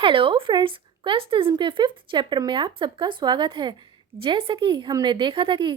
Hello friends, क्वेस्टिज्म के fifth chapter में आप सबका स्वागत है। जैसा कि हमने देखा था कि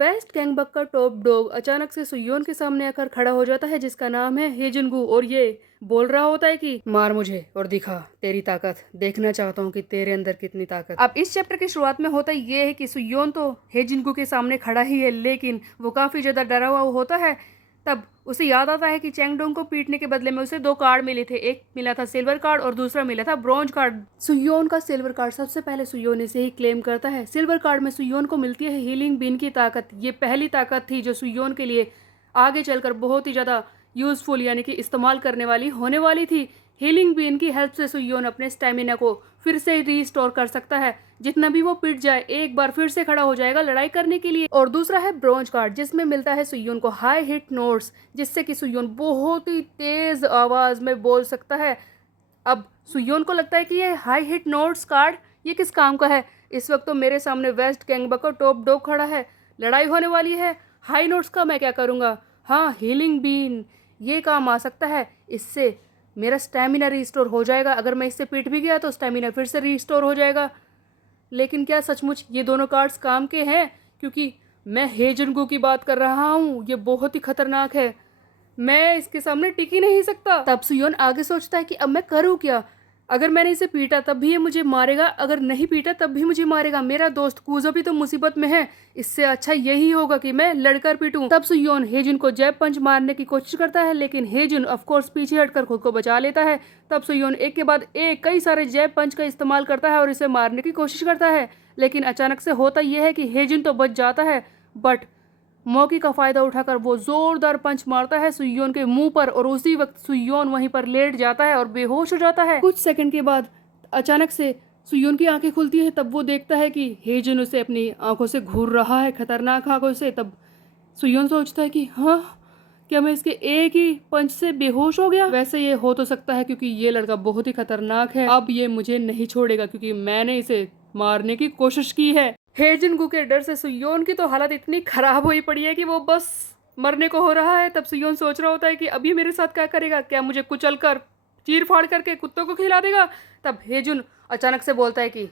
वेस्ट गैंगबक का टॉप डॉग अचानक से सुयोन के सामने आकर खड़ा हो जाता है जिसका नाम है हेजुनगू, और ये बोल रहा होता है कि मार मुझे और दिखा तेरी ताकत, देखना चाहता हूँ कि तेरे अंदर कितनी ताकत। अब इस चैप्टर की शुरुआत में होता ये है कि सुयोन तो हेजुनगू के सामने खड़ा ही है, लेकिन वो काफी ज्यादा डरा हुआ होता है। तब उसे याद आता है कि चैंगडोंग को पीटने के बदले में उसे दो कार्ड मिले थे, एक मिला था सिल्वर कार्ड और दूसरा मिला था ब्रॉन्ज कार्ड। सुयोन का सिल्वर कार्ड सबसे पहले सुयोन इसे ही क्लेम करता है। सिल्वर कार्ड में सुयोन को मिलती है हीलिंग बीन की ताकत। ये पहली ताकत थी जो सुयोन के लिए आगे चलकर बहुत ही ज़्यादा यूजफुल यानी कि इस्तेमाल करने वाली होने वाली थी। हीलिंग बीन की हेल्प से सुयोन अपने स्टेमिना को फिर से रीस्टोर कर सकता है। जितना भी वो पिट जाए एक बार फिर से खड़ा हो जाएगा लड़ाई करने के लिए। और दूसरा है ब्रॉन्ज कार्ड, जिसमें मिलता है सुयोन को हाई हिट नोट्स, जिससे कि सुयोन बहुत ही तेज आवाज में बोल सकता है। अब सुयोन को लगता है कि ये हाई हिट नोट्स कार्ड ये किस काम का है। इस वक्त तो मेरे सामने वेस्ट गैंगबक का टॉप डॉग खड़ा है, लड़ाई होने वाली है, हाई नोट्स का मैं क्या करूँगा। हाँ, हीलिंग बीन ये काम आ सकता है, इससे मेरा स्टेमिना रिस्टोर हो जाएगा। अगर मैं इससे पीट भी गया तो स्टेमिना फिर से रिस्टोर हो जाएगा। लेकिन क्या सचमुच ये दोनों कार्ड्स काम के हैं? क्योंकि मैं हेजनगू की बात कर रहा हूँ, ये बहुत ही खतरनाक है, मैं इसके सामने टिक ही नहीं सकता। तब सुयोन आगे सोचता है कि अब मैं करूँ क्या। अगर मैंने इसे पीटा तब भी ये मुझे मारेगा, अगर नहीं पीटा तब भी मुझे मारेगा। मेरा दोस्त कूजो भी तो मुसीबत में है, इससे अच्छा यही होगा कि मैं लड़कर पीटूं। तब सुयोन हेजुन को जैब पंच मारने की कोशिश करता है, लेकिन हेजुन ऑफ कोर्स पीछे हटकर खुद को बचा लेता है। तब सुयोन एक के बाद एक कई सारे जैब पंच का इस्तेमाल करता है और इसे मारने की कोशिश करता है, लेकिन अचानक से होता यह है कि हेजुन तो बच जाता है, बट मौके का फायदा उठाकर वो जोरदार पंच मारता है सुयोन के मुंह पर, और उसी वक्त सुयोन वहीं पर लेट जाता है और बेहोश हो जाता है। कुछ सेकंड के बाद अचानक से सुयोन की आंखें खुलती है। तब वो देखता है कि हेजुन उसे अपनी आंखों से घूर रहा है, खतरनाक आंखों से। तब सुयोन सोचता है कि हाँ, क्या मैं इसके एक ही पंच से बेहोश हो गया। वैसे ये हो तो सकता है क्योंकि ये लड़का बहुत ही खतरनाक है, अब ये मुझे नहीं छोड़ेगा क्योंकि मैंने इसे मारने की कोशिश की है। हेजिनगू के डर से सुयोन की तो हालत इतनी खराब हुई पड़ी है कि वो बस मरने को हो रहा है। तब सुयोन सोच रहा होता है कि अभी मेरे साथ क्या करेगा, क्या मुझे कुचल कर चीर फाड़ करके कुत्तों को खिला देगा। तब हेजुन अचानक से बोलता है कि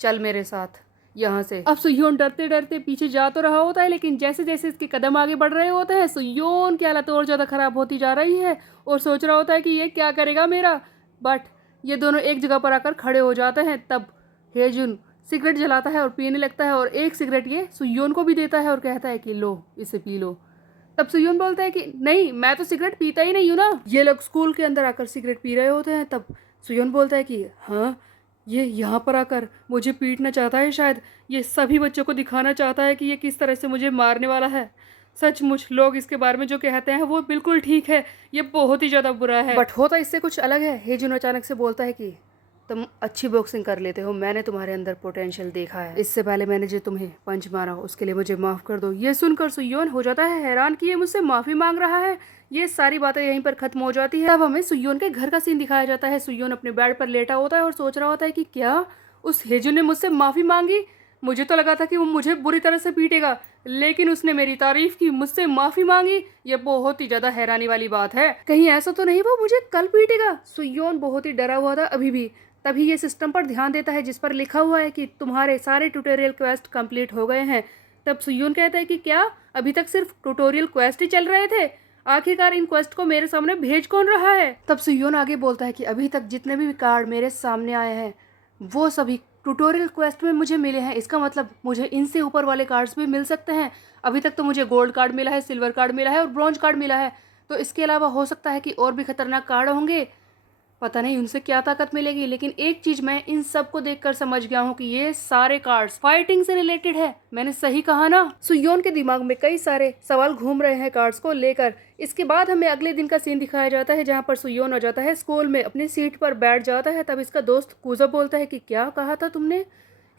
चल मेरे साथ यहाँ से। अब सुयोन डरते डरते पीछे जा तो रहा होता है, लेकिन जैसे जैसे इसके कदम आगे बढ़ रहे होते हैं सुयोन की हालत और ज़्यादा खराब होती जा रही है, और सोच रहा होता है कि ये क्या करेगा मेरा। बट ये दोनों एक जगह पर आकर खड़े हो जाते हैं। तब हेजुन सिगरेट जलाता है और पीने लगता है, और एक सिगरेट ये सुयोन को भी देता है और कहता है कि लो इसे पी लो। तब सुयोन बोलता है कि नहीं, मैं तो सिगरेट पीता ही नहीं हूँ ना। ये लोग स्कूल के अंदर आकर सिगरेट पी रहे होते हैं। तब सुयोन बोलता है कि हाँ, ये यहाँ पर आकर मुझे पीटना चाहता है, शायद ये सभी बच्चों को दिखाना चाहता है कि ये किस तरह से मुझे मारने वाला है। सचमुच लोग इसके बारे में जो कहते हैं वो बिल्कुल ठीक है, ये बहुत ही ज़्यादा बुरा है। बट होता इससे कुछ अलग है। हेजुन अचानक से बोलता है कि तुम अच्छी बॉक्सिंग कर लेते हो, मैंने तुम्हारे अंदर पोटेंशियल देखा है, इससे पहले मैंने जो तुम्हें पंच मारा उसके लिए मुझे माफ़ कर दो। ये सुनकर सुयोन हो जाता है हैरान कि ये मुझसे माफ़ी मांग रहा है। ये सारी बातें यहीं पर खत्म हो जाती है। अब हमें सुयोन के घर का सीन दिखाया जाता है। सुयोन अपने बेड पर लेटा होता है और सोच रहा होता है कि क्या उस हेजुन ने मुझसे माफ़ी मांगी। मुझे तो लगा था कि वो मुझे बुरी तरह से पीटेगा, लेकिन उसने मेरी तारीफ की, मुझसे माफ़ी मांगी। ये बहुत ही ज़्यादा हैरानी वाली बात है। कहीं ऐसा तो नहीं वो मुझे कल पीटेगा। सुयोन बहुत ही डरा हुआ था अभी भी। तभी ये सिस्टम पर ध्यान देता है जिस पर लिखा हुआ है कि तुम्हारे सारे ट्यूटोरियल क्वेस्ट कंप्लीट हो गए हैं। तब सुयोन कहता है कि क्या अभी तक सिर्फ ट्यूटोरियल क्वेस्ट ही चल रहे थे, आखिरकार इन क्वेस्ट को मेरे सामने भेज कौन रहा है। तब सुयोन आगे बोलता है कि अभी तक जितने भी कार्ड मेरे सामने आए हैं वो सभी ट्यूटोरियल क्वेस्ट में मुझे मिले हैं, इसका मतलब मुझे इनसे ऊपर वाले कार्ड्स भी मिल सकते हैं। अभी तक तो मुझे गोल्ड कार्ड मिला है, सिल्वर कार्ड मिला है और ब्रॉन्ज कार्ड मिला है, तो इसके अलावा हो सकता है कि और भी खतरनाक कार्ड होंगे, पता नहीं उनसे क्या ताकत मिलेगी। लेकिन एक चीज मैं इन सब को देखकर समझ गया हूँ कि ये सारे कार्ड्स फाइटिंग से रिलेटेड है। मैंने सही कहा ना। सुयोन के दिमाग में कई सारे सवाल घूम रहे हैं कार्ड्स को लेकर। इसके बाद हमें अगले दिन का सीन दिखाया जाता है जहाँ पर सुयोन आ जाता है स्कूल में, अपनी सीट पर बैठ जाता है। तब इसका दोस्त कूजा बोलता है कि क्या कहा था तुमने,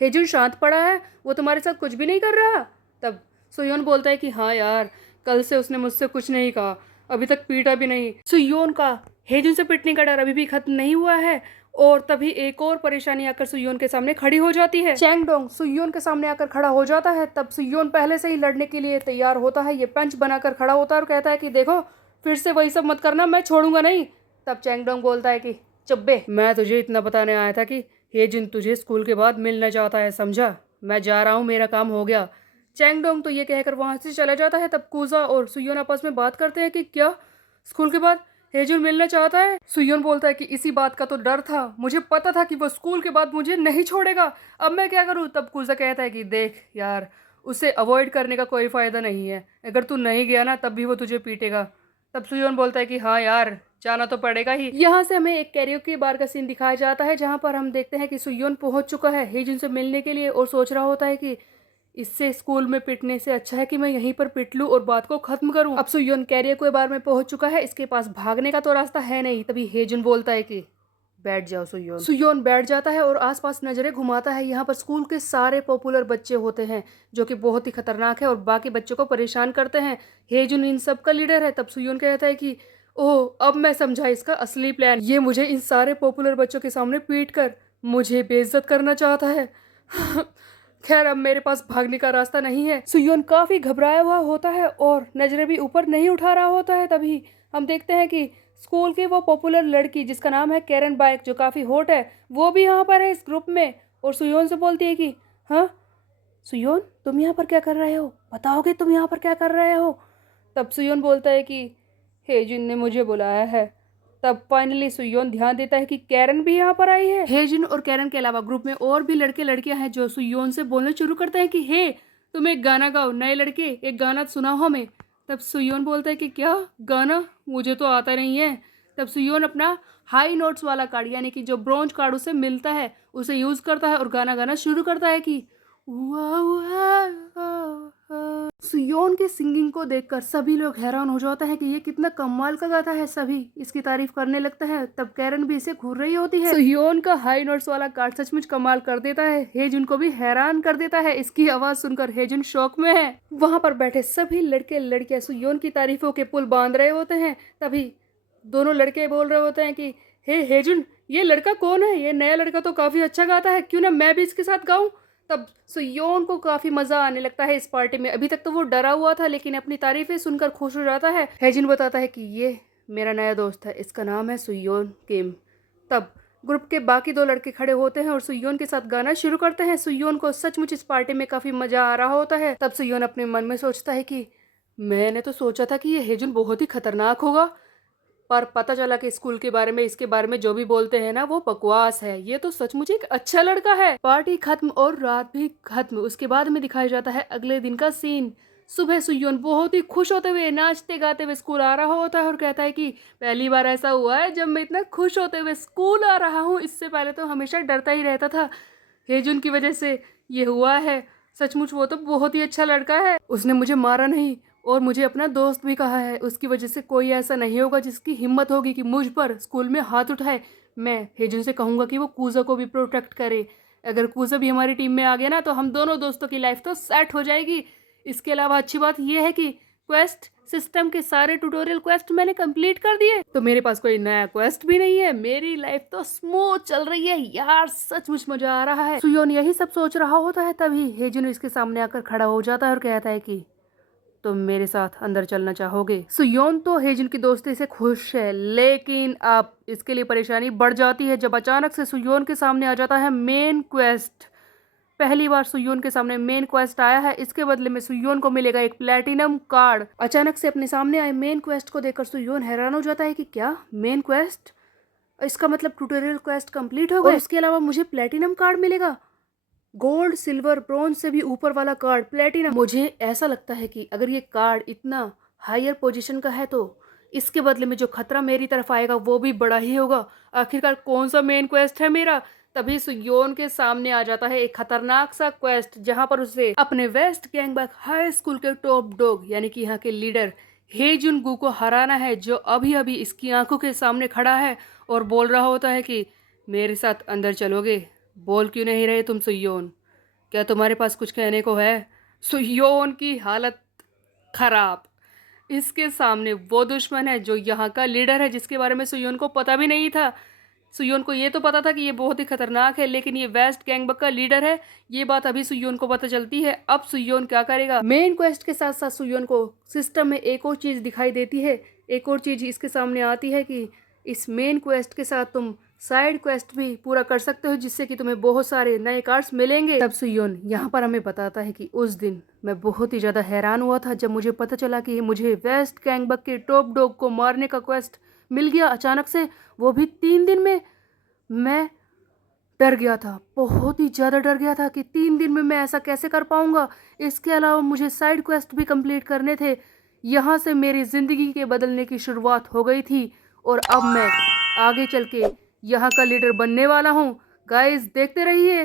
हेजुन शांत पड़ा है, वो तुम्हारे साथ कुछ भी नहीं कर रहा। तब सुयोन बोलता है कि हाँ यार, कल से उसने मुझसे कुछ नहीं कहा, अभी तक पीटा भी नहीं। सुयोन का हेजुन से पिटने का डर अभी भी खत्म नहीं हुआ है, और तभी एक और परेशानी आकर सुयोन के सामने खड़ी हो जाती है। चैंगडोंग सुयोन के सामने आकर खड़ा हो जाता है। तब सुयोन पहले से ही लड़ने के लिए तैयार होता है, ये पंच बनाकर खड़ा होता है और कहता है कि देखो फिर से वही सब मत करना, मैं छोड़ूंगा नहीं। तब चैंगडोंग बोलता है कि चुब्बे, मैं तुझे इतना बताने आया था कि हेजिन तुझे स्कूल के बाद मिलना चाहता है, समझा? मैं जा रहा हूँ, मेरा काम हो गया। चैंगडोंग तो ये कहकर वहां से चला जाता है। तब कूजा और सुयोन आपस में बात करते हैं कि क्या स्कूल के बाद हेजुन मिलना चाहता है। सुयोन बोलता है कि इसी बात का तो डर था, मुझे पता था कि वो स्कूल के बाद मुझे नहीं छोड़ेगा, अब मैं क्या करूँ। तब कूजा कहता है कि देख यार, उसे अवॉइड करने का कोई फायदा नहीं है, अगर तू नहीं गया ना तब भी वो तुझे पीटेगा। तब सुयोन बोलता है कि हाँ यार, जाना तो पड़ेगा ही। यहाँ से हमें एक कैरियोके बार का सीन दिखाया जाता है, जहाँ पर हम देखते हैं कि सुयोन पहुंच चुका है हेजुन से मिलने के लिए और सोच रहा होता है कि इससे स्कूल में पिटने से अच्छा है कि मैं यहीं पर पिट लूं और बात को खत्म करूं। अब सुयोन कैरियोके बार में पहुंच चुका है, इसके पास भागने का तो रास्ता है नहीं। तभी हेजुन बोलता है कि बैठ जाओ सुयोन। सुयोन बैठ जाता है और आसपास नजरें घुमाता है। यहाँ पर स्कूल के सारे पॉपुलर बच्चे होते हैं जो कि बहुत ही खतरनाक है और बाकी बच्चों को परेशान करते हैं। हेजुन इन सब का लीडर है। तब सुयोन कहता है कि ओह, अब मैं समझा इसका असली प्लान, ये मुझे इन सारे पॉपुलर बच्चों के सामने पीट कर मुझे बेइज्जत करना चाहता है। खैर, अब मेरे पास भागने का रास्ता नहीं है। सुयोन काफी घबराया हुआ होता है और नजरें भी ऊपर नहीं उठा रहा होता है। तभी हम देखते हैं कि स्कूल की वो पॉपुलर लड़की जिसका नाम है कैरन बाइक, जो काफी हॉट है, वो भी यहाँ पर है इस ग्रुप में और सुयोन से बोलती है कि हाँ सुयोन, तुम यहाँ पर क्या कर रहे हो, बताओगे तुम यहाँ पर क्या कर रहे हो। तब सुयोन बोलता है कि हेजिन ने मुझे बुलाया है। तब फाइनली सुयोन ध्यान देता है कि कैरन भी यहाँ पर आई है। हेजिन और कैरन के अलावा ग्रुप में और भी लड़के लड़कियां हैं जो सुयोन से बोलना शुरू करते हैं कि हे, तुम एक गाना गाओ, नए लड़के एक गाना सुनाओ हमें। तब सुयोन बोलता है कि क्या गाना, मुझे तो आता नहीं है। तब सुयोन अपना हाई नोट्स वाला कार्ड, यानी कि जो ब्रॉन्ज कार्ड उसे मिलता है, उसे यूज करता है और गाना गाना शुरू करता है कि वाह वाह। सुयोन की सिंगिंग को देखकर सभी लोग हैरान हो जाते हैं कि ये कितना कमाल का गाता है। सभी इसकी तारीफ करने लगते हैं। तब कैरन भी इसे घूर रही होती है। सुयोन का हाई नोट्स वाला कार्ड सचमुच कमाल कर देता है। हेजुन को भी हैरान कर देता है। इसकी आवाज सुनकर हेजुन शौक में है। वहां पर बैठे सभी लड़के लड़कियां सुयोन की तारीफों के पुल बांध रहे होते हैं। तभी दोनों लड़के बोल रहे होते हैं कि हे हेजुन, ये लड़का कौन है, ये नया लड़का तो काफी अच्छा गाता है, क्यों ना मैं भी इसके साथ गाऊं। तब सुयोन को काफी मजा आने लगता है इस पार्टी में। अभी तक तो वो डरा हुआ था, लेकिन अपनी तारीफें सुनकर खुश हो जाता है। हेजिन बताता है कि ये मेरा नया दोस्त है, इसका नाम है सुयोन किम। तब ग्रुप के बाकी दो लड़के खड़े होते हैं और सुयोन के साथ गाना शुरू करते हैं। सुयोन को सचमुच इस पार्टी में काफी मजा आ रहा होता है। तब सुयोन अपने मन में सोचता है कि मैंने तो सोचा था कि ये हेजुन बहुत ही खतरनाक होगा, पर पता चला कि स्कूल के बारे में, इसके बारे में जो भी बोलते हैं ना, वो बकवास है। ये तो सचमुच एक अच्छा लड़का है। पार्टी खत्म और रात भी खत्म। उसके बाद में दिखाया जाता है अगले दिन का सीन। सुबह सुयोन बहुत ही खुश होते हुए, नाचते गाते हुए स्कूल आ रहा होता है और कहता है कि पहली बार ऐसा हुआ है जब मैं इतना खुश होते हुए स्कूल आ रहा हूँ। इससे पहले तो हमेशा डरता ही रहता था। हेजुन की वजह से ये हुआ है। सचमुच वो तो बहुत ही अच्छा लड़का है, उसने मुझे मारा नहीं और मुझे अपना दोस्त भी कहा है। उसकी वजह से कोई ऐसा नहीं होगा जिसकी हिम्मत होगी कि मुझ पर स्कूल में हाथ उठाए। मैं हेजुन से कहूँगा कि वो कूजा को भी प्रोटेक्ट करे। अगर कूजा भी हमारी टीम में आ गया ना, तो हम दोनों दोस्तों की लाइफ तो सेट हो जाएगी। इसके अलावा अच्छी बात यह है कि क्वेस्ट सिस्टम के सारे ट्यूटोरियल क्वेस्ट मैंने कंप्लीट कर दिए, तो मेरे पास कोई नया क्वेस्ट भी नहीं है। मेरी लाइफ तो स्मूथ चल रही है यार, सचमुच मजा आ रहा है। सुयोन यही सब सोच रहा होता है, तभी हेजुन इसके सामने आकर खड़ा हो जाता है और कहता है कि तुम मेरे साथ अंदर चलना चाहोगे। सुयोन तो हेजिन की दोस्ती से खुश है, लेकिन अब इसके लिए परेशानी बढ़ जाती है जब अचानक से सुयोन के सामने आ जाता है मेन क्वेस्ट। पहली बार सुयोन के सामने मेन क्वेस्ट आया है। इसके बदले में सुयोन को मिलेगा एक प्लेटिनम कार्ड। अचानक से अपने सामने आए मेन क्वेस्ट को देखकर सुयोन हैरान हो जाता है कि क्या मेन क्वेस्ट, इसका मतलब ट्यूटोरियल क्वेस्ट कंप्लीट हो गया। इसके अलावा मुझे प्लेटिनम कार्ड मिलेगा। गोल्ड, सिल्वर, ब्रॉन्ज से भी ऊपर वाला कार्ड प्लेटिनम। मुझे ऐसा लगता है कि अगर ये कार्ड इतना हायर पोजीशन का है, तो इसके बदले में जो खतरा मेरी तरफ आएगा वो भी बड़ा ही होगा। आखिरकार कौन सा मेन क्वेस्ट है मेरा। तभी सुयोन के सामने आ जाता है एक खतरनाक सा क्वेस्ट, जहां पर उसे अपने वेस्ट गैंगबैक हाई स्कूल के टॉप डॉग, यानी कि यहाँ के लीडर हेजुन गु को हराना है, जो अभी अभी इसकी आंखों के सामने खड़ा है और बोल रहा होता है कि मेरे साथ अंदर चलोगे। बोल क्यों नहीं रहे तुम सुयोन, क्या तुम्हारे पास कुछ कहने को है। सुयोन की हालत खराब। इसके सामने वो दुश्मन है जो यहाँ का लीडर है, जिसके बारे में सुयोन को पता भी नहीं था। सुयोन को ये तो पता था कि ये बहुत ही खतरनाक है, लेकिन ये वेस्ट गैंगबक का लीडर है, ये बात अभी सुयोन को पता चलती है। अब सुयोन क्या करेगा। मेन क्वेस्ट के साथ साथ सुयोन को सिस्टम में एक और चीज दिखाई देती है। एक और चीज इसके सामने आती है कि इस मेन क्वेस्ट के साथ तुम साइड क्वेस्ट भी पूरा कर सकते हो जिससे कि तुम्हें बहुत सारे नए कार्ड्स मिलेंगे। तब सुयोन यहाँ पर हमें बताता है कि उस दिन मैं बहुत ही ज़्यादा हैरान हुआ था जब मुझे पता चला कि मुझे वेस्ट गैंगबक के टॉप डॉग को मारने का क्वेस्ट मिल गया अचानक से, वो भी 3 दिन में। मैं डर गया था, बहुत ही ज़्यादा डर गया था कि 3 दिन में मैं ऐसा कैसे कर पाऊंगा। इसके अलावा मुझे साइड क्वेस्ट भी कंप्लीट करने थे। यहाँ से मेरी ज़िंदगी के बदलने की शुरुआत हो गई थी और अब मैं आगे चल के यहाँ का लीडर बनने वाला हूँ। गाइस देखते रहिए।